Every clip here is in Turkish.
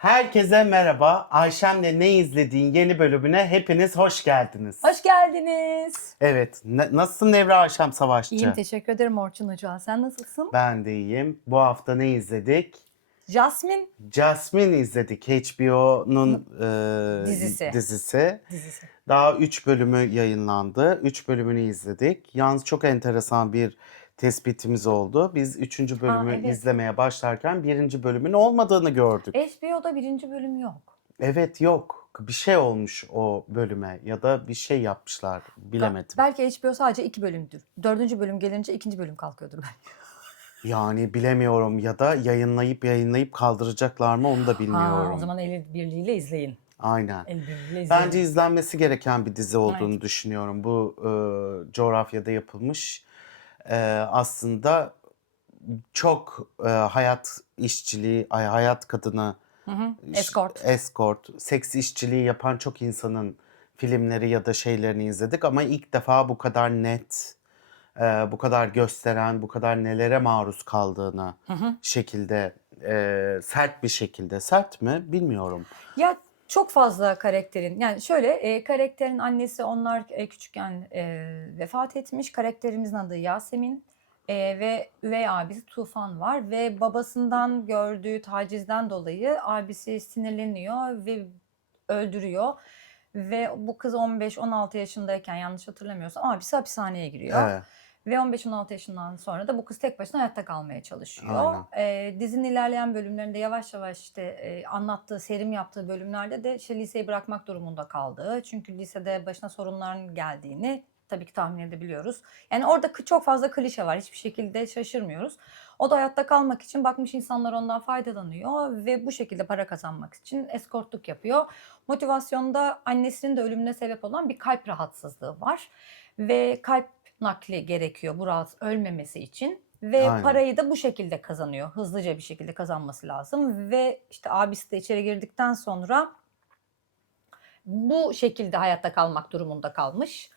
Herkese merhaba. Ayşem'le Ne İzlediğin yeni bölümüne hepiniz hoş geldiniz. Hoş geldiniz. Evet, nasılsın Nevra Ayşem Savaşçı? İyiyim, teşekkür ederim Orçun Hoca. Sen nasılsın? Ben de iyiyim. Bu hafta ne izledik? Jasmine Jasmine izledik. HBO'nun Dizisi. dizisi. dizisi. Daha 3 bölümü yayınlandı. 3 bölümünü izledik. Yalnız çok enteresan bir tespitimiz oldu. Biz 3. bölümü evet. izlemeye başlarken 1. bölümün olmadığını gördük. HBO'da 1. bölüm yok. Evet, yok. Bir şey olmuş o bölüme ya da bir şey yapmışlar. Bilemedim. Belki HBO sadece 2 bölümdür. 4. bölüm gelince 2. bölüm kalkıyordur belki. Yani bilemiyorum ya da yayınlayıp kaldıracaklar mı onu da bilmiyorum. O zaman el birliğiyle izleyin. Aynen. El birliğiyle izleyin. Bence izlenmesi gereken bir dizi olduğunu Evet. düşünüyorum. Bu coğrafyada yapılmış. Aslında çok hayat işçiliği, hayat kadını, escort, seks işçiliği yapan çok insanın filmleri ya da şeylerini izledik ama ilk defa bu kadar net, bu kadar gösteren, bu kadar nelere maruz kaldığını şekilde, sert bir şekilde, sert mi bilmiyorum. Ya çok fazla karakterin, yani şöyle karakterin annesi onlar küçükken vefat etmiş. Karakterimizin adı Yasemin ve üvey abisi Tufan var ve babasından gördüğü tacizden dolayı abisi sinirleniyor ve öldürüyor. Ve bu kız 15-16 yaşındayken yanlış hatırlamıyorsam abisi hapishaneye giriyor. Evet. Ve 15-16 yaşından sonra da bu kız tek başına hayatta kalmaya çalışıyor. Aynen. Dizinin ilerleyen bölümlerinde yavaş yavaş işte anlattığı, serim yaptığı bölümlerde de işte liseyi bırakmak durumunda kaldığı. Çünkü lisede başına sorunların geldiğini tabii ki tahmin edebiliyoruz. Yani orada çok fazla klişe var. Hiçbir şekilde şaşırmıyoruz. O da hayatta kalmak için bakmış insanlar ondan faydalanıyor ve bu şekilde para kazanmak için eskortluk yapıyor. Motivasyonda annesinin de ölümüne sebep olan bir kalp rahatsızlığı var. Ve kalp nakli gerekiyor bu rahatsız ölmemesi için. Ve Aynen. parayı da bu şekilde kazanıyor. Hızlıca bir şekilde kazanması lazım. Ve işte abisi de içeri girdikten sonra bu şekilde hayatta kalmak durumunda kalmış.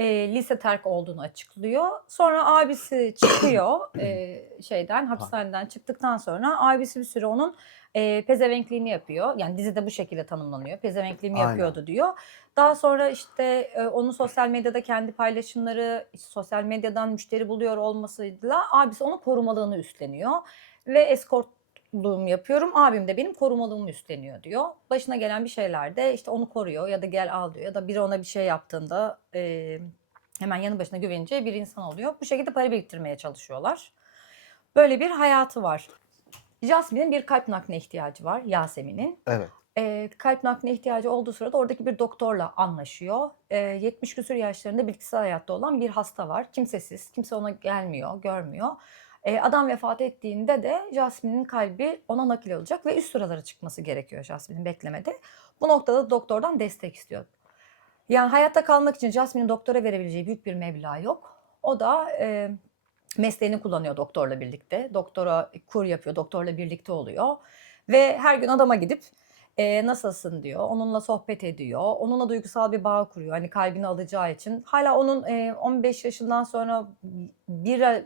Lise terk olduğunu açıklıyor. Sonra abisi çıkıyor hapishaneden çıktıktan sonra abisi bir süre onun pezevenkliğini yapıyor. Yani dizide bu şekilde tanımlanıyor. Pezevenkliğini Aynen. yapıyordu diyor. Daha sonra işte onun sosyal medyada kendi paylaşımları, sosyal medyadan müşteri buluyor olmasıyla abisi onun korumalığını üstleniyor. Ve eskortluğum yapıyorum. Abim de benim korumalığımı üstleniyor diyor. Başına gelen bir şeylerde işte onu koruyor ya da gel al diyor ya da biri ona bir şey yaptığında hemen yanı başına güveneceği bir insan oluyor. Bu şekilde para biriktirmeye çalışıyorlar. Böyle bir hayatı var. Jasmine'in bir kalp nakline ihtiyacı var, Yasemin'in. Evet. Kalp nakline ihtiyacı olduğu sırada oradaki bir doktorla anlaşıyor. 70 küsur yaşlarında bitkisel hayatta olan bir hasta var. Kimsesiz, kimse ona gelmiyor, görmüyor. Adam vefat ettiğinde de Jasmine'in kalbi ona nakil olacak ve üst sıralara çıkması gerekiyor Jasmine'in beklemede. Bu noktada doktordan destek istiyor. Yani hayatta kalmak için Jasmine'in doktora verebileceği büyük bir meblağ yok. O da mesleğini kullanıyor doktorla birlikte. Doktora kur yapıyor, doktorla birlikte oluyor. Ve her gün adama gidip nasılsın diyor, onunla sohbet ediyor, onunla duygusal bir bağ kuruyor. Hani kalbini alacağı için. Hala onun 15 yaşından sonra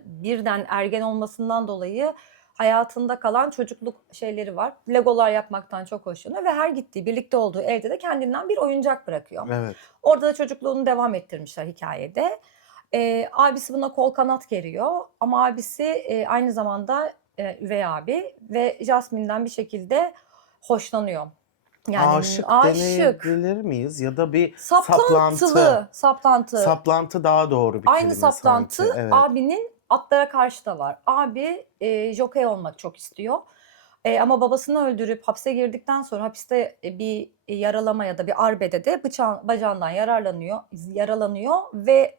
birden ergen olmasından dolayı hayatında kalan çocukluk şeyleri var. Legolar yapmaktan çok hoşlanıyor ve her gittiği, birlikte olduğu evde de kendinden bir oyuncak bırakıyor. Evet. Orada da çocukluğunu devam ettirmişler hikayede. Abisi buna kol kanat geriyor ama abisi aynı zamanda üvey abi ve Jasmine'den bir şekilde hoşlanıyor. Yani Aşık aşık. deneyebilir miyiz ya da bir Saplantı. saplantı daha doğru bir Aynı kelime saplantı sanki. Evet. abinin atlara karşı da var. Abi jokey olmak çok istiyor. Ama babasını öldürüp hapse girdikten sonra hapiste bir yaralama ya da bir arbede de bacağından yaralanıyor ve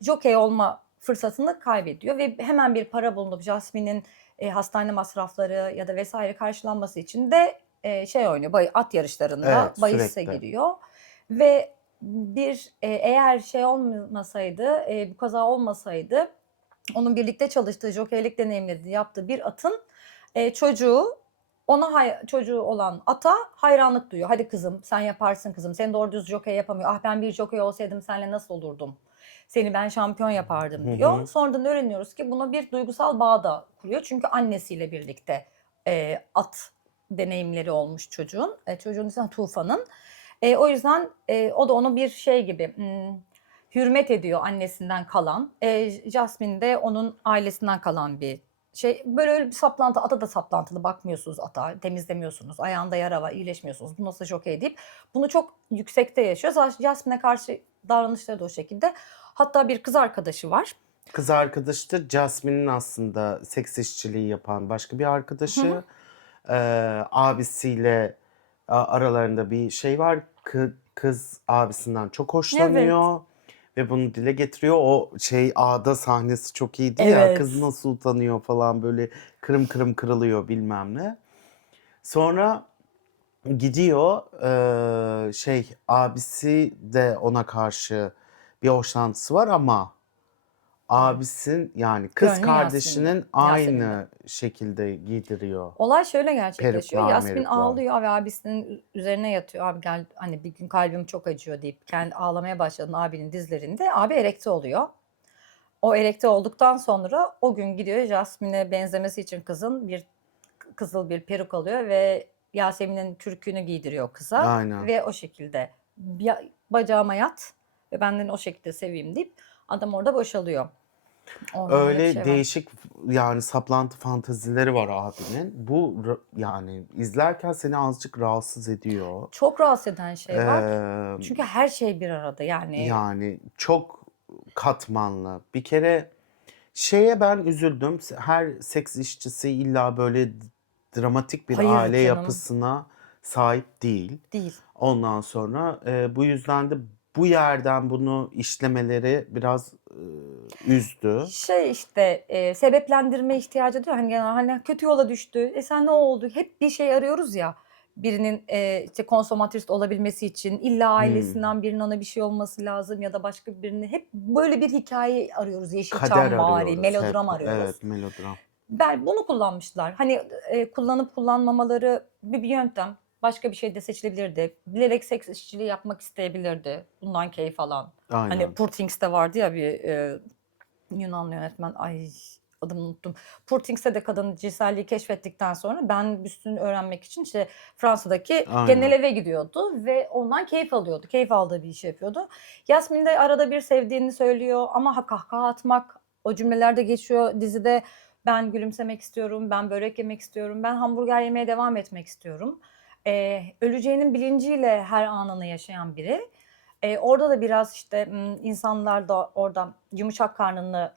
jokey olma fırsatını kaybediyor ve hemen bir para bulunup Jasmine'in hastane masrafları ya da vesaire karşılanması için de oynuyor, at yarışlarında Evet, bahise sürekli. giriyor ve eğer olmasaydı, bu kaza olmasaydı onun birlikte çalıştığı, jokeylik deneyimlediği, yaptığı bir atın çocuğu olan ata hayranlık duyuyor. Hadi kızım sen yaparsın kızım. Sen doğru düz jokey yapamıyor. Ah ben bir jokey olsaydım seninle nasıl olurdum? Seni ben şampiyon yapardım diyor. Sonradan öğreniyoruz ki buna bir duygusal bağ da kuruyor. Çünkü annesiyle birlikte at deneyimleri olmuş çocuğun. Çocuğun ismi Tufan'ın. O yüzden o da onu bir şey gibi hürmet ediyor annesinden kalan. Jasmine de onun ailesinden kalan bir şey. Böyle öyle bir saplantı. Ata da saplantılı, bakmıyorsunuz ata, temizlemiyorsunuz. Ayağında yara var, iyileşmiyorsunuz. Bu nasıl okey deyip bunu çok yüksekte yaşıyor. Jasmine'e karşı davranışları da o şekilde. Hatta bir kız arkadaşı var. Kız arkadaşı da Jasmine'in aslında seks işçiliği yapan başka bir arkadaşı. Abisiyle aralarında bir şey var. Kız abisinden çok Evet. hoşlanıyor ve bunu dile getiriyor. O şey ağda sahnesi çok iyiydi ya. Evet. Kız nasıl utanıyor falan, böyle kırım kırım kırılıyor bilmem ne. Sonra gidiyor, abisi de ona karşı bir hoşlantısı var ama abisin, yani kız Gönlü kardeşinin Yasemin'de. aynı Yasemin'de. şekilde giydiriyor. Olay şöyle gerçekleşiyor. Peruklar Yasmin meruklar. ağlıyor ve abisinin üzerine yatıyor. Abi gel, hani bir gün kalbim çok acıyor deyip kendi ağlamaya başladığın abinin dizlerinde abi erekte oluyor. O erekte olduktan sonra o gün gidiyor Jasmine'e benzemesi için kızın bir kızıl bir peruk alıyor ve Yasemin'in kürkünü giydiriyor kıza Aynen. ve o şekilde bacağıma yat ve benden o şekilde seveyim deyip adam orada boşalıyor. Orada öyle bir Öyle şey var. değişik yani saplantı fantazileri var abinin. Bu yani izlerken seni azıcık rahatsız ediyor. Çok rahatsız eden şey var. Ee, Çünkü her şey bir arada yani. Yani çok katmanlı. Bir kere şeye ben üzüldüm. Her seks işçisi illa böyle dramatik bir Hayır aile canım. yapısına sahip değil. Değil. Ondan sonra bu yüzden de bu yerden bunu işlemeleri biraz üzdü. Şey işte sebeplendirme ihtiyacı diyor. Hani kötü yola düştü. Sen ne oldu? Hep bir şey arıyoruz ya. Birinin işte konsomatrist olabilmesi için illa ailesinden birinin ona bir şey olması lazım ya da başka birinin, hep böyle bir hikaye arıyoruz. Kader Yeşilçamvari, arıyoruz melodram hep. arıyoruz. Evet, melodram. Ben bunu kullanmışlar. Hani kullanıp kullanmamaları bir yöntem. Başka bir şey de seçilebilirdi. Bilerek seks işçiliği yapmak isteyebilirdi. Bundan keyif alan. Hani Aynen. Poor Things'te vardı ya bir Yunanlı yönetmen. Ay, adını unuttum. Poor Things'te de kadın cinselliği keşfettikten sonra ben büstünü öğrenmek için işte Fransa'daki Aynen. genel eve gidiyordu ve ondan keyif alıyordu. Keyif aldığı bir iş yapıyordu. Yasmin de arada bir sevdiğini söylüyor ama kahkaha atmak o cümlelerde geçiyor dizide. Ben gülümsemek istiyorum, ben börek yemek istiyorum, ben hamburger yemeye devam etmek istiyorum. Öleceğinin bilinciyle her anını yaşayan biri. Orada da biraz işte insanlar da orada yumuşak karnını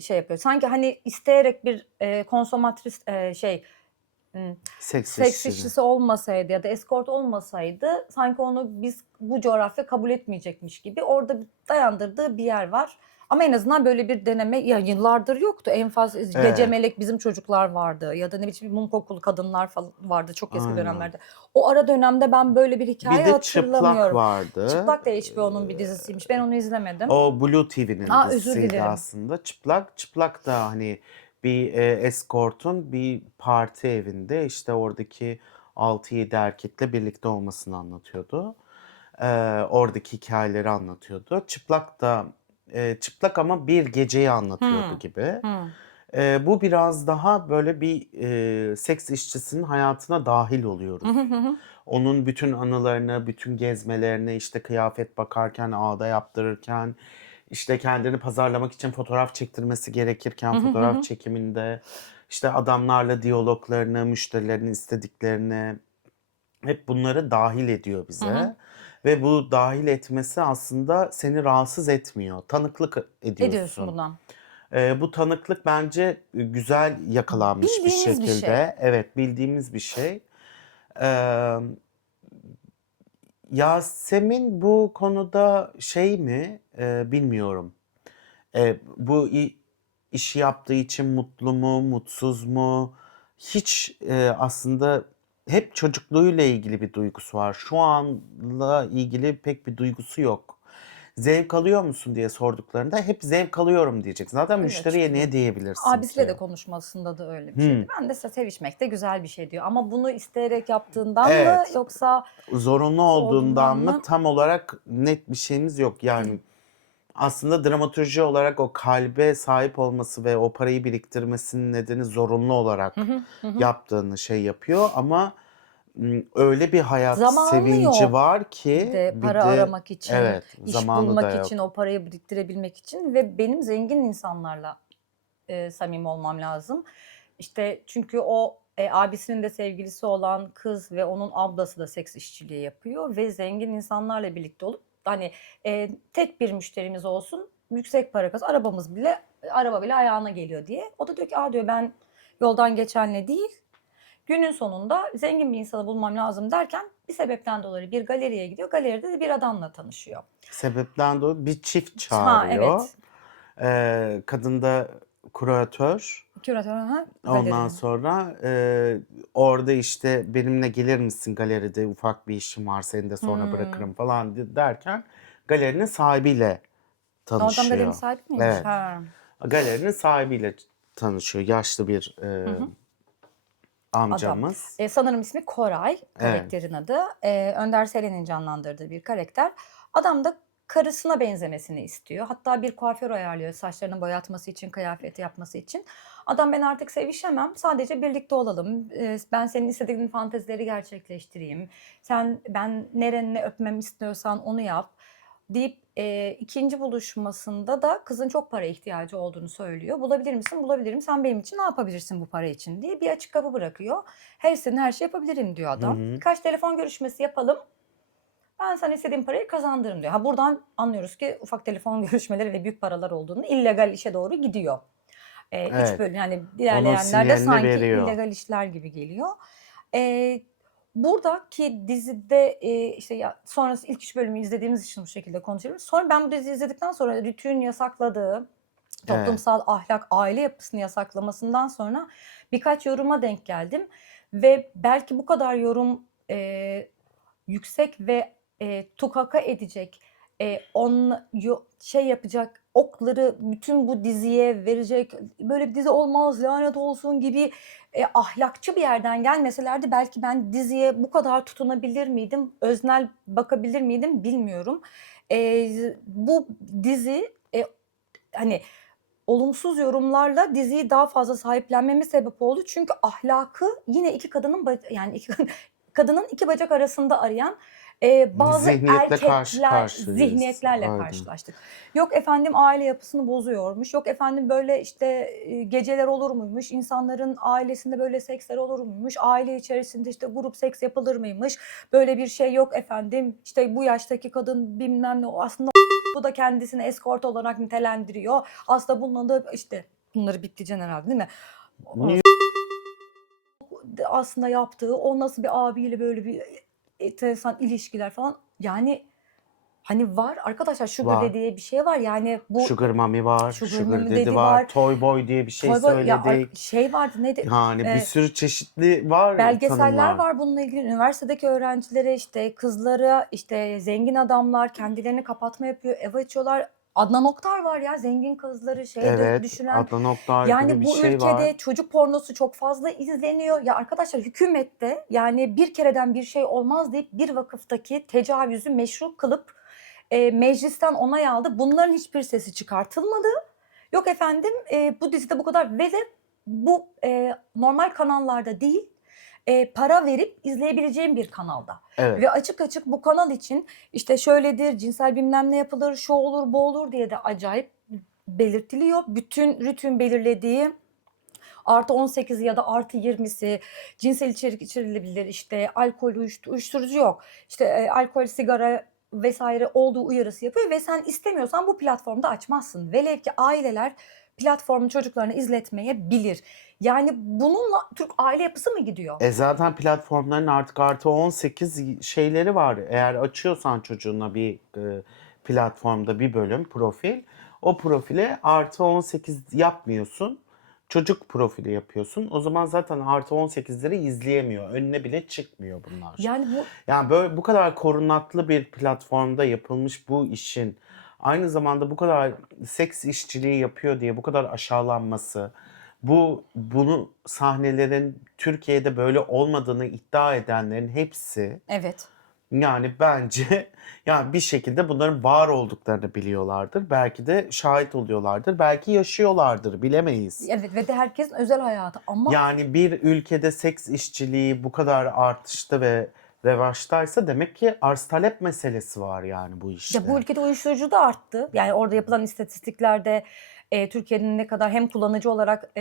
şey yapıyor. Sanki hani isteyerek bir konsomatris Seks seks işçiliği. işçisi olmasaydı ya da eskort olmasaydı sanki onu biz bu coğrafya kabul etmeyecekmiş gibi orada dayandırdığı bir yer var. Ama en azından böyle bir deneme ya yıllardır yoktu. En fazla Gece Evet. Melek bizim çocuklar vardı ya da ne biçim mum kokulu kadınlar falan vardı çok eski Aynen. dönemlerde. O ara dönemde ben böyle bir Bir hikaye de Çıplak hatırlamıyorum. vardı. Çıplak da HBO'nun bir dizisiymiş. Ben onu izlemedim. O Blue TV'nin Özür dizisiydi dilerim. aslında. Çıplak da hani bir escort'un bir parti evinde işte oradaki 6-7 erkekle birlikte olmasını anlatıyordu. Oradaki hikayeleri anlatıyordu. Çıplak da çıplak ama bir geceyi anlatıyordu gibi. Bu biraz daha böyle bir seks işçisinin hayatına dahil oluyoruz. Onun bütün anılarını, bütün gezmelerini, işte kıyafet bakarken, ağda yaptırırken, işte kendini pazarlamak için fotoğraf çektirmesi gerekirken fotoğraf çekiminde, işte adamlarla diyaloglarını, müşterilerin istediklerini, hep bunları dahil ediyor bize. Ve bu dahil etmesi aslında seni rahatsız etmiyor. Tanıklık Ediyorsun ediyorsun. bundan. Bu tanıklık bence güzel yakalanmış bir Bildiğimiz bir şekilde. şey. Evet, bildiğimiz bir şey. Ee, Yasemin bu konuda şey mi bilmiyorum. Bu işi yaptığı için mutlu mu, mutsuz mu? Hiç aslında hep çocukluğuyla ilgili bir duygusu var. Şu anla ilgili pek bir duygusu yok. Zevk alıyor musun diye sorduklarında hep zevk alıyorum diyecek. Zaten Öyle müşteriye açıklıyor. ne diyebilirsin Abisiyle ki? de konuşmasında da öyle bir şeydi. Ben de sevişmek de güzel bir şey diyor. Ama bunu isteyerek yaptığından mı Evet. yoksa Zorunlu olduğundan mı tam olarak net bir şeyimiz yok. Yani Aslında dramaturji olarak o kalbe sahip olması ve o parayı biriktirmesinin nedeni zorunlu olarak yaptığını şey yapıyor ama öyle bir hayat Zamanı sevinci yok. var Bir ki de bir para de aramak için, evet, iş zamanı da bulmak için, yok. o parayı biriktirebilmek için ve benim zengin insanlarla samimi olmam lazım. İşte çünkü o abisinin de sevgilisi olan kız ve onun ablası da seks işçiliği yapıyor ve zengin insanlarla birlikte olup hani tek bir müşterimiz olsun, yüksek para kaz, araba bile ayağına geliyor diye. O da diyor ki, diyor ben yoldan geçenle değil, günün sonunda zengin bir insanı bulmam lazım derken bir sebepten dolayı bir galeriye gidiyor. Galeride de bir adamla tanışıyor. Sebepten dolayı bir çift çağırıyor. Evet. Kadın da kuratör. Küratör, Ondan galerinin. sonra orada işte benimle gelir misin galeride ufak bir işim var seni de sonra bırakırım falan derken galerinin sahibiyle O adam galerinin tanışıyor. sahibi miymiş? Evet. Ha. Galerinin sahibiyle tanışıyor. Yaşlı bir Adam. amcamız. Sanırım ismi Koray, Evet. karakterin adı. Önder Selen'in canlandırdığı bir karakter. Adam da karısına benzemesini istiyor. Hatta bir kuaför ayarlıyor saçlarını boyatması için, kıyafeti yapması için. Adam, ben artık sevişemem, sadece birlikte olalım. Ben senin istediğin fantezileri gerçekleştireyim. Ben nerenini öpmemi istiyorsan onu yap deyip ikinci buluşmasında da kızın çok para ihtiyacı olduğunu söylüyor. Bulabilir misin? Bulabilirim. Sen benim için ne yapabilirsin bu para için diye bir açık kapı bırakıyor. Her istediğin her şeyi yapabilirim diyor Hı adam. hı. Birkaç telefon görüşmesi yapalım. Ben sana istediğim parayı kazandırırım diyor. Buradan anlıyoruz ki ufak telefon görüşmeleri ve büyük paralar olduğunu, illegal işe doğru gidiyor. İç Evet. bölüm yani Onun ilerleyenlerde sinyalini sanki veriyor. illegal işler gibi geliyor. Ee, Buradaki dizide işte sonrası ilk 3 bölümü izlediğimiz için bu şekilde konuşuyoruz. Sonra ben bu diziyi izledikten sonra Rütü'nün yasakladığı Evet. toplumsal ahlak, aile yapısını yasaklamasından sonra birkaç yoruma denk geldim ve belki bu kadar yorum yüksek ve tukaka edecek, şey yapacak, okları bütün bu diziye verecek, böyle bir dizi olmaz, lanet olsun gibi ahlakçı bir yerden gelmeselerdi belki ben diziye bu kadar tutunabilir miydim, öznel bakabilir miydim bilmiyorum. Bu dizi hani olumsuz yorumlarla diziyi daha fazla sahiplenmeme sebep oldu. Çünkü ahlakı yine iki kadının yani kadının iki bacak arasında arayan bazı Zihniyetle karşı erkekler karşıyayız. zihniyetlerle Aynen. karşılaştık. Yok efendim aile yapısını bozuyormuş. Yok efendim böyle işte geceler olur muymuş? İnsanların ailesinde böyle seksler olur muymuş? Aile içerisinde işte grup seks yapılır mıymış? Böyle bir şey yok efendim. İşte bu yaştaki kadın bilmem ne, aslında bu da kendisini escort olarak nitelendiriyor. Aslında bunun adı işte, bunları bitti herhalde değil mi? Aslında yaptığı o nasıl bir abiyle böyle bir enteresan ilişkiler falan. Yani hani var arkadaşlar, Sugar Var. Daddy bir şey var. Yani bu Sugar Mommy var, Sugar Sugar Mami Daddy Daddy var, var. Toy Boy diye bir şey Toy Boy ya, söyledik. şey vardı neydi? Yani bir Eee sürü çeşitli var Belgeseller tanımlar. var bununla ilgili. Üniversitedeki öğrencilere, işte kızlara, işte zengin adamlar kendilerini kapatma yapıyor, ev açıyorlar. Adnan Oktar var ya, zengin kızları Evet, düşüren. Adnan Oktar gibi Yani bir bu şey var. ülkede çocuk pornosu çok fazla izleniyor. Ya arkadaşlar, hükümette yani bir kereden bir şey olmaz deyip bir vakıftaki tecavüzü meşru kılıp meclisten onay aldı. Bunların hiçbir sesi çıkartılmadı. Yok efendim bu dizide bu kadar ve de bu normal kanallarda değil, para verip izleyebileceğim bir kanalda. Evet. Ve açık açık bu kanal için işte şöyledir, cinsel bilmem ne yapılır, şu olur, bu olur diye de acayip belirtiliyor. Bütün Rütü'nün belirlediği artı 18 ya da artı 20'si cinsel içerik içerilebilir, işte alkol, uyuşturucu yok. İşte alkol, sigara vesaire olduğu uyarısı yapıyor ve sen istemiyorsan bu platformda açmazsın. Velev ki aileler platformu çocuklarına izletmeyebilir. Yani bununla Türk aile yapısı mı gidiyor? Zaten platformların artık artı 18 şeyleri var. Eğer açıyorsan çocuğuna bir platformda bir bölüm profil, o profile artı 18 yapmıyorsun. Çocuk profili yapıyorsun. O zaman zaten artı 18'leri izleyemiyor. Önüne bile çıkmıyor bunlar. Yani bu Yani böyle bu kadar korunaklı bir platformda yapılmış bu işin aynı zamanda bu kadar seks işçiliği yapıyor diye bu kadar aşağılanması, bunu sahnelerin Türkiye'de böyle olmadığını iddia edenlerin hepsi evet. Yani bence yani bir şekilde bunların var olduklarını biliyorlardır. Belki de şahit oluyorlardır. Belki yaşıyorlardır. Bilemeyiz. Evet ve de herkesin özel hayatı ama Yani bir ülkede seks işçiliği bu kadar artışta ve revaçtaysa demek ki arz talep meselesi var yani bu ya bu işte. ülkede uyuşturucu da arttı. Yani orada yapılan istatistiklerde Türkiye'nin ne kadar hem kullanıcı olarak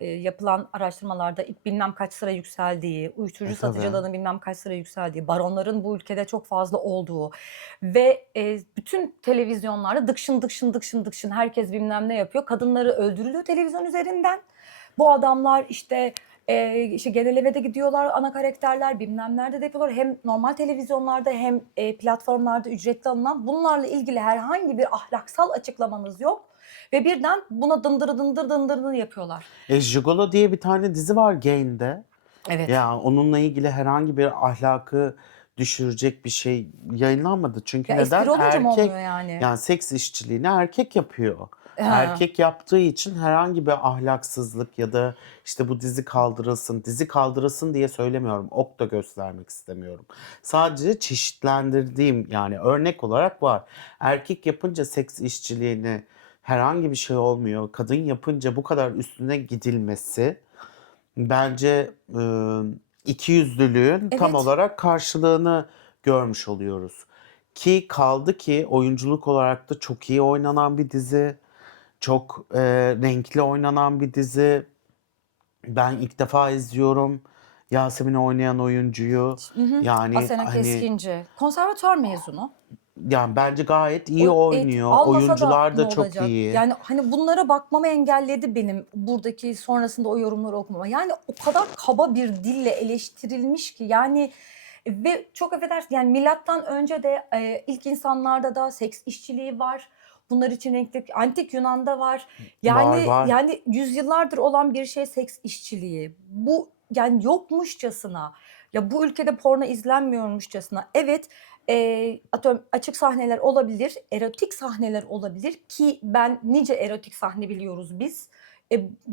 yapılan araştırmalarda ilk bilmem kaç sıra yükseldiği, uyuşturucu Tabii. satıcılığının bilmem kaç sıra yükseldiği, baronların bu ülkede çok fazla olduğu ve bütün televizyonlarda dıkşın dıkşın dıkşın dıkşın herkes bilmem ne yapıyor. Kadınları öldürülüyor televizyon üzerinden. Bu adamlar işte Genel de gidiyorlar ana karakterler bilmem nerede de yapıyorlar. Hem normal televizyonlarda hem platformlarda ücretli alınan bunlarla ilgili herhangi bir ahlaksal açıklamanız yok. Ve birden buna dındır dındır dındır yapıyorlar. Gigolo diye bir tane dizi var Gain'de. Evet. Ya onunla ilgili herhangi bir ahlakı düşürecek bir şey yayınlanmadı. Çünkü Ya neden? espri olunca mı Erkek olmuyor yani? yani seks işçiliğini erkek yapıyor. Ha. Erkek yaptığı için herhangi bir ahlaksızlık ya da işte bu dizi kaldırılsın, dizi kaldırılsın diye söylemiyorum. Ok da göstermek istemiyorum. Sadece çeşitlendirdiğim yani örnek olarak var. Erkek yapınca seks işçiliğini herhangi bir şey olmuyor. Kadın yapınca bu kadar üstüne gidilmesi bence ikiyüzlülüğün tam Evet. olarak karşılığını görmüş oluyoruz. Ki kaldı ki oyunculuk olarak da çok iyi oynanan bir dizi. Çok renkli oynanan bir dizi. Ben ilk defa izliyorum Yasemin'i oynayan oyuncuyu. Hı hı. Yani Asena hani Keskinci. Konservatuvar mezunu. yani bence gayet iyi O eğitim oynuyor. almasa da Oyuncular ne da çok olacak? iyi. Yani hani bunlara bakmamı engelledi benim buradaki sonrasında o yorumları okumama. Yani o kadar kaba bir dille eleştirilmiş ki yani ve çok affedersin yani milattan önce de ilk insanlarda da seks işçiliği var. Bunlar için renkli antik Yunan'da var. Var Yani var. yani yüzyıllardır olan bir şey seks işçiliği. Bu yani yokmuşçasına ya bu ülkede porno izlenmiyormuşçasına. Evet atıyorum açık sahneler olabilir, erotik sahneler olabilir ki ben nice erotik sahne biliyoruz biz.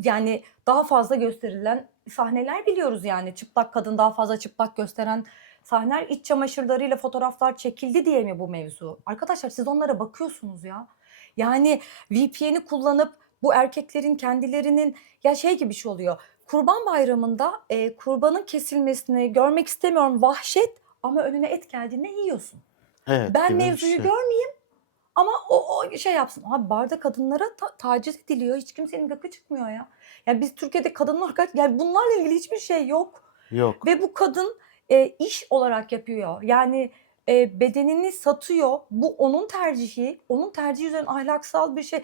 Yani daha fazla gösterilen sahneler biliyoruz yani. Çıplak kadın daha fazla çıplak gösteren sahneler, iç çamaşırlarıyla fotoğraflar çekildi diye mi bu mevzu? Arkadaşlar siz onlara bakıyorsunuz ya. Yani VPN'i kullanıp bu erkeklerin kendilerinin ya şey gibi bir şey oluyor. Kurban Bayramı'nda kurbanın kesilmesini görmek istemiyorum vahşet ama önüne et geldiğinde yiyorsun. Evet Ben gibi bir mevzuyu şey. görmeyeyim ama o şey yapsın. Abi barda kadınlara taciz ediliyor. Hiç kimsenin gıkı çıkmıyor ya. Ya biz Türkiye'de kadınlar yani bunlarla ilgili hiçbir şey yok. Yok. Ve bu kadın iş olarak yapıyor. Yani bedenini satıyor. Bu onun tercihi. Onun tercihi üzerine ahlaksal bir şey.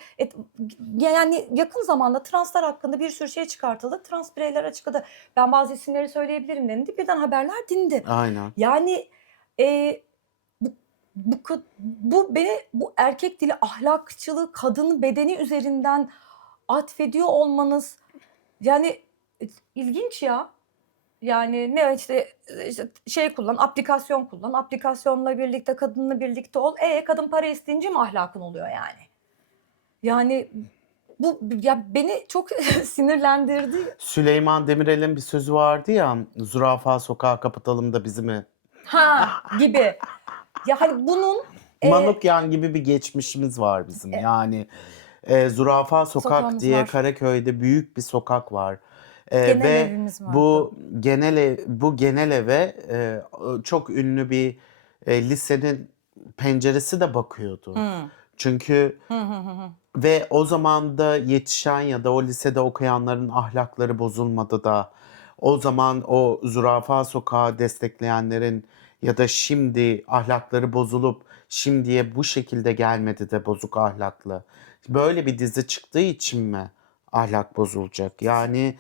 Yani yakın zamanda translar hakkında bir sürü şey çıkartıldı. Trans bireyler açıkladı. Ben bazı isimleri söyleyebilirim denildi. Birden haberler dindi. Aynen. Yani bu bu erkek dili ahlakçılığı kadın bedeni üzerinden atfediyor olmanız yani ilginç ya. Yani ne işte şey kullan, aplikasyon kullan. Aplikasyonla birlikte kadınla birlikte ol. Kadın para isteyince mi ahlakın oluyor yani? Yani bu ya beni çok sinirlendirdi. Süleyman Demirel'in bir sözü vardı ya, zürafa sokağı kapatalım da bizi mi? Ha gibi. Ya hani bunun e, Manukyan gibi bir geçmişimiz var bizim. e, Yani Zürafa Sokak sokağımız diye var. Karaköy'de büyük bir sokak var. Genel Ve evimiz vardı. bu genel eve çok ünlü bir lisenin penceresi de bakıyordu. Hı. Çünkü Hı hı hı hı. ve o zaman da yetişen ya da o lisede okuyanların ahlakları bozulmadı da o zaman o Zürafa Sokağı destekleyenlerin ya da şimdi ahlakları bozulup şimdiye bu şekilde gelmedi de bozuk ahlaklı. Böyle bir dizi çıktığı için mi ahlak bozulacak? Yani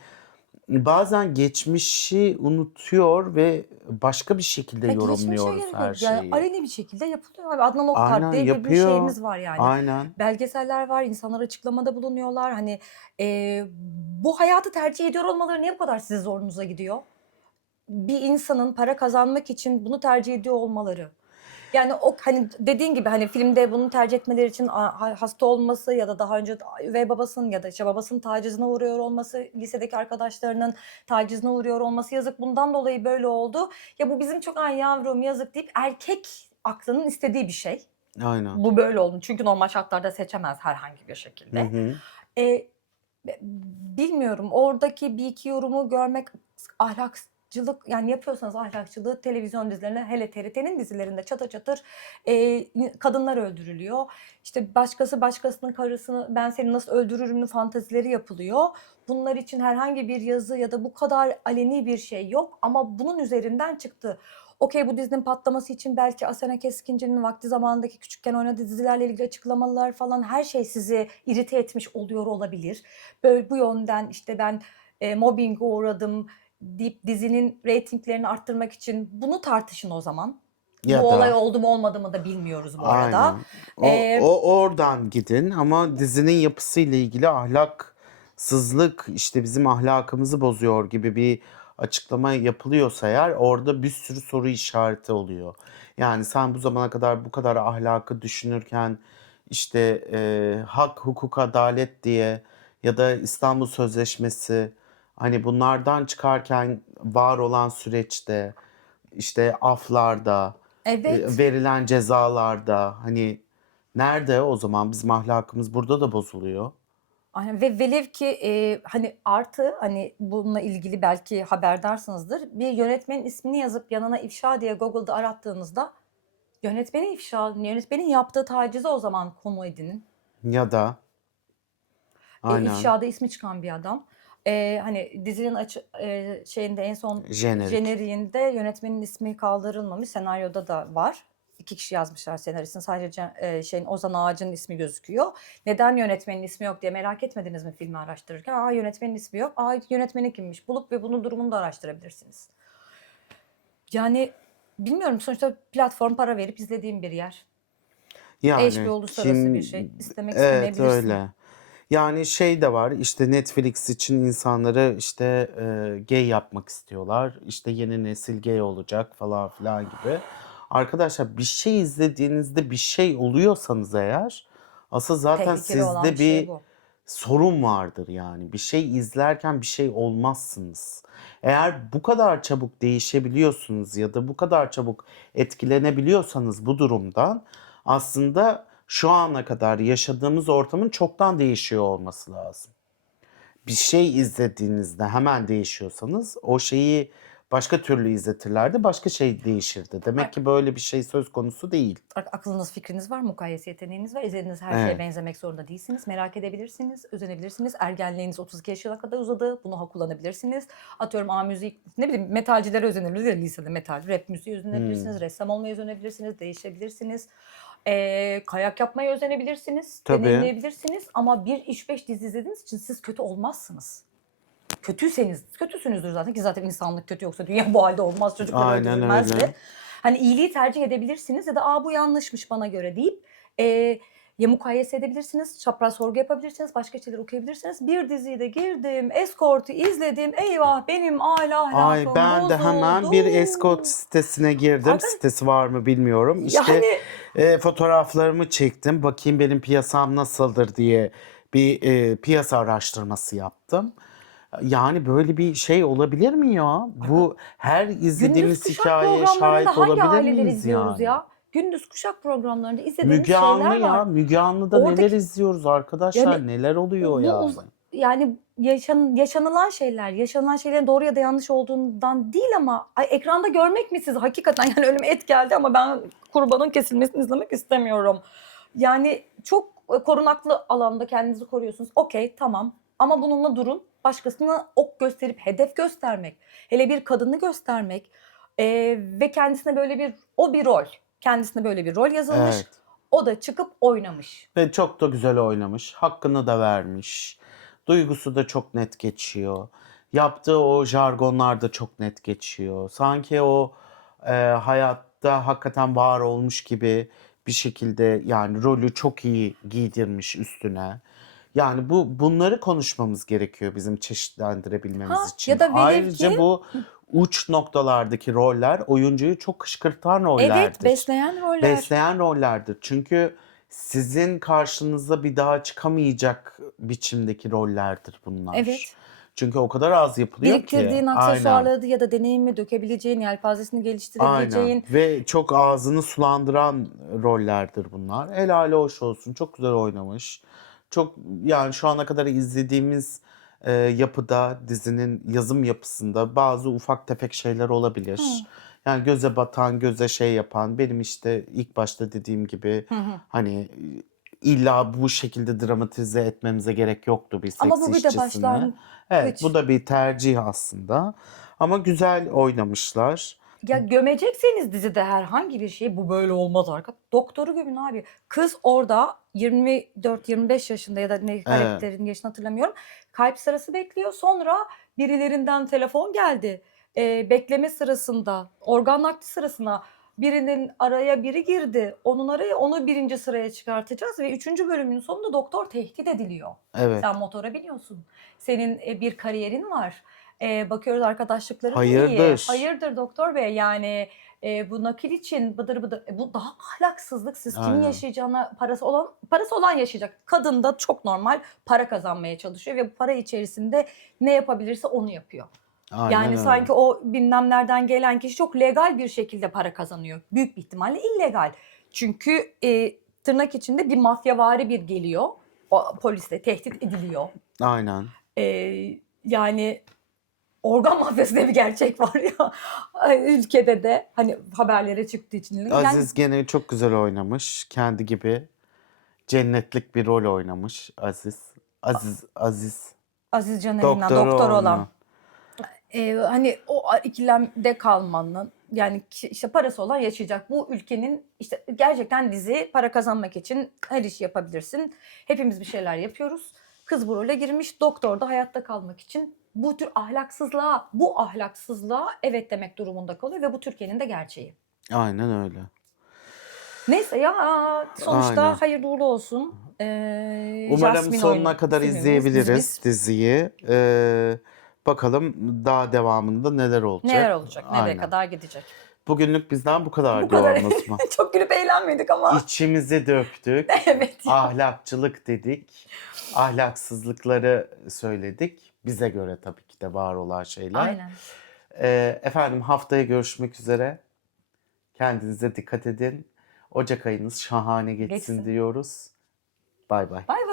bazen geçmişi unutuyor ve başka bir şekilde Geçmişe yorumluyoruz gerek her yok. Yani şeyi. aleni bir şekilde yapılıyor abi. Adnan Oktar Aynen diye bir yapıyor. şeyimiz var yani. Aynen. Belgeseller var, insanlar açıklamada bulunuyorlar. Hani bu hayatı tercih ediyor olmaları niye bu kadar sizin zorunuza gidiyor? Bir insanın para kazanmak için bunu tercih ediyor olmaları. Yani o hani dediğin gibi hani filmde bunu tercih etmeleri için hasta olması ya da daha önce üvey babasının ya da işte babasının tacizine uğruyor olması, lisedeki arkadaşlarının tacizine uğruyor olması yazık bundan dolayı böyle oldu. Ya bu bizim çok ay yavrum yazık deyip erkek aklının istediği bir şey. Aynen. Bu böyle oldu. Çünkü normal şartlarda seçemez herhangi bir Hı şekilde. hı. Bilmiyorum oradaki bir iki yorumu görmek ahlakçılık yani yapıyorsanız ahlakçılığı televizyon dizilerinde hele TRT'nin dizilerinde çatır çatır kadınlar öldürülüyor. İşte başkası başkasının karısını ben seni nasıl öldürürümün fantazileri yapılıyor. Bunlar için herhangi bir yazı ya da bu kadar aleni bir şey yok ama bunun üzerinden çıktı. Okey bu dizinin patlaması için belki Asena Keskinci'nin vakti zamanındaki küçükken oynadığı dizilerle ilgili açıklamalar falan her şey sizi irite etmiş oluyor olabilir. Böyle bu yönden işte ben mobbinge uğradım deyip dizinin reytinglerini arttırmak için bunu tartışın o zaman. Ya Bu olay da oldu mu olmadı mı da bilmiyoruz bu arada. aynen. E, O oradan gidin ama dizinin yapısıyla ilgili ahlaksızlık işte bizim ahlakımızı bozuyor gibi bir açıklama yapılıyorsa eğer orada bir sürü soru işareti oluyor. Yani sen bu zamana kadar bu kadar ahlakı düşünürken işte hak, hukuk, adalet diye ya da İstanbul Sözleşmesi hani bunlardan çıkarken var olan süreçte işte aflarda evet. verilen cezalarda hani nerede o zaman bizim ahlakımız burada da bozuluyor. Aynen ve velev ki hani artı hani bununla ilgili belki haberdarsınızdır. Bir yönetmenin ismini yazıp yanına ifşa diye Google'da arattığınızda yönetmenin yaptığı tacize o zaman konu edinin. Ya da aynen İfşada ismi çıkan bir adam. Hani dizinin şeyinde en son jenerik. jeneriğinde yönetmenin ismi kaldırılmamış. Senaryoda da var. 2 kişi yazmışlar senaristini. Sadece şeyin Ozan Ağacı'nın ismi gözüküyor. Neden yönetmenin ismi yok diye merak etmediniz mi filmi araştırırken? Aa yönetmenin ismi yok. Aa yönetmeni kimmiş? Bulup ve bunun durumunu da araştırabilirsiniz. Yani bilmiyorum sonuçta platform para verip izlediğim bir yer. Yani HBO uluslararası bir kim şey. İstemek evet istemeyebilirsin. öyle. Yani şey de var işte Netflix için insanları işte gay yapmak istiyorlar. İşte yeni nesil gay olacak falan filan gibi. Arkadaşlar bir şey izlediğinizde bir şey oluyorsanız eğer asıl zaten Tehlikeli olan sizde bir şey bir bu. sorun vardır yani. Bir şey izlerken bir şey olmazsınız. Eğer bu kadar çabuk değişebiliyorsunuz ya da bu kadar çabuk etkilenebiliyorsanız bu durumdan aslında şu ana kadar yaşadığımız ortamın çoktan değişiyor olması lazım. Bir şey izlediğinizde hemen değişiyorsanız o şeyi başka türlü izletirlerdi, başka şey değişirdi. Demek ki böyle bir şey söz konusu değil. Aklınız fikriniz var, mukayese yeteneğiniz var. İzlediğiniz her şeye Evet. benzemek zorunda değilsiniz. Merak edebilirsiniz, özenebilirsiniz. Ergenliğiniz 32 yaşına kadar uzadı. Bunu kullanabilirsiniz. Atıyorum A müzik, ne bileyim metalcilere özenebiliriz ya lisede metal, rap müziği özenebilirsiniz. Ressam olmayı özenebilirsiniz, değişebilirsiniz. Kayak yapmayı özenebilirsiniz, Tabii. deneyimleyebilirsiniz. Ama bir iş beş dizi izlediğiniz için siz kötü olmazsınız. Kötüsünüzdür zaten ki zaten insanlık kötü yoksa dünya bu halde olmaz çocuklar Aynen öldürülmezdi. öyle. Hani iyiliği tercih edebilirsiniz ya da aa bu yanlışmış bana göre deyip ya mukayese edebilirsiniz, çapraz sorgu yapabilirsiniz, başka şeyler okuyabilirsiniz. Bir diziyi de girdim, Escort'u izledim, eyvah benim aile Ay ahlakım ben de hemen bozuldu. bir escort sitesine girdim. Arkadaş Sitesi var mı bilmiyorum. İşte yani fotoğraflarımı çektim. Bakayım benim piyasam nasıldır diye bir piyasa araştırması yaptım. Yani böyle bir şey olabilir mi ya? arka, Bu her gündüz izlediğimiz kuşak hikayeye programlarında şahit hangi olabilir aileleri miyiz izliyoruz yani? ya? Gündüz kuşak programlarında izlediğimiz Müge Anlı şeyler ya. var. Müge Anlı'da neler Oradaki izliyoruz arkadaşlar? yani Neler oluyor bu yani? yani yaşanılan şeylerin doğru ya da yanlış olduğundan değil ama ay, ekranda görmek mi siz hakikaten yani önüme et geldi ama ben kurbanın kesilmesini izlemek istemiyorum. Yani çok korunaklı alanda kendinizi koruyorsunuz. Okey tamam ama bununla durun. Başkasına ok gösterip hedef göstermek, hele bir kadını göstermek ve kendisine böyle bir rol. Kendisine böyle bir rol yazılmış. Evet. O da çıkıp oynamış. Ve çok da güzel oynamış. Hakkını da vermiş. Duygusu da çok net geçiyor. Yaptığı o jargonlar da çok net geçiyor. Sanki o hayatta hakikaten var olmuş gibi bir şekilde yani rolü çok iyi giydirmiş üstüne. Yani bunları konuşmamız gerekiyor bizim çeşitlendirebilmemiz Ha ya için. da velev Ayrıca ki bu uç noktalardaki roller oyuncuyu çok kışkırtan Evet, rollerdir. besleyen roller. Besleyen rollerdir. Çünkü sizin karşınıza bir daha çıkamayacak biçimdeki rollerdir bunlar. Evet. Çünkü o kadar az yapılıyor ki. Biriktirdiğin Aynen. aksesuarları ya da deneyimi dökebileceğin, yelpazesini Aynen. geliştirebileceğin. Ve çok ağzını sulandıran rollerdir bunlar. Helali hoş olsun. Çok güzel oynamış. Çok, yani şu ana kadar izlediğimiz yapıda, dizinin yazım yapısında bazı ufak tefek şeyler olabilir. Yani göze batan, göze şey yapan, benim işte ilk başta dediğim gibi hani illa bu şekilde dramatize etmemize gerek yoktu bir Ama seks bu bir de işçisini. Evet, başlangıç. bu da bir tercih aslında. Ama güzel oynamışlar. Ya gömecekseniz dizide herhangi bir şey, bu böyle olmaz arkadaş. Doktoru gömün abi. Kız orada 24-25 yaşında ya da ne Evet. karakterin yaşını hatırlamıyorum. Kalp sırası bekliyor. Sonra birilerinden telefon geldi. Bekleme sırasında, organ nakli sırasına birinin araya biri girdi. Onun araya, onu birinci sıraya çıkartacağız ve 3. bölümün sonunda doktor tehdit ediliyor. Evet. Sen motora biniyorsun. Senin bir kariyerin var. Bakıyoruz arkadaşlıkların iyi. Hayırdır? Hayırdır doktor bey, yani bu nakil için bıdır bıdır. Bu daha ahlaksızlık. Siz kimin Aynen. yaşayacağına, parası olan yaşayacak. Kadın da çok normal para kazanmaya çalışıyor ve bu para içerisinde ne yapabilirse onu yapıyor. Aynen Yani öyle. sanki o bilmem nereden gelen kişi çok legal bir şekilde para kazanıyor. Büyük bir ihtimalle illegal. Çünkü tırnak içinde bir mafyavari bir geliyor. O polisle tehdit ediliyor. Aynen. Yani organ mafyası diye bir gerçek var ya ülkede de, hani haberlere çıktığı için. Yani Aziz gene çok güzel oynamış. Kendi gibi cennetlik bir rol oynamış Aziz. Aziz Caner'inden doktor Doktoru olan. Hani o ikilemde kalmanın, yani işte parası olan yaşayacak. Bu ülkenin işte gerçekten dizi, para kazanmak için her işi yapabilirsin. Hepimiz bir şeyler yapıyoruz. Kız bu role girmiş. Doktor da hayatta kalmak için bu tür ahlaksızlığa evet demek durumunda kalıyor ve bu Türkiye'nin de gerçeği. Aynen öyle. Neyse ya, sonuçta Aynen. hayırlı uğurlu olsun. Umarım Jasmine sonuna kadar filmimiz, izleyebiliriz dizimiz. diziyi. Bakalım daha devamında neler olacak. Neler olacak, nereye Aynen. kadar gidecek. Bugünlük bizden bu kadar Bu kadar. diyorum Osman. Çok gülüp eğlenmedik ama. İçimizi döktük. Evet ya. Ahlakçılık dedik. Ahlaksızlıkları söyledik. Bize göre tabii ki de var olan şeyler. Aynen. Efendim, haftaya görüşmek üzere. Kendinize dikkat edin. Ocak ayınız şahane geçsin Geçsin. diyoruz. Bay bay. Bay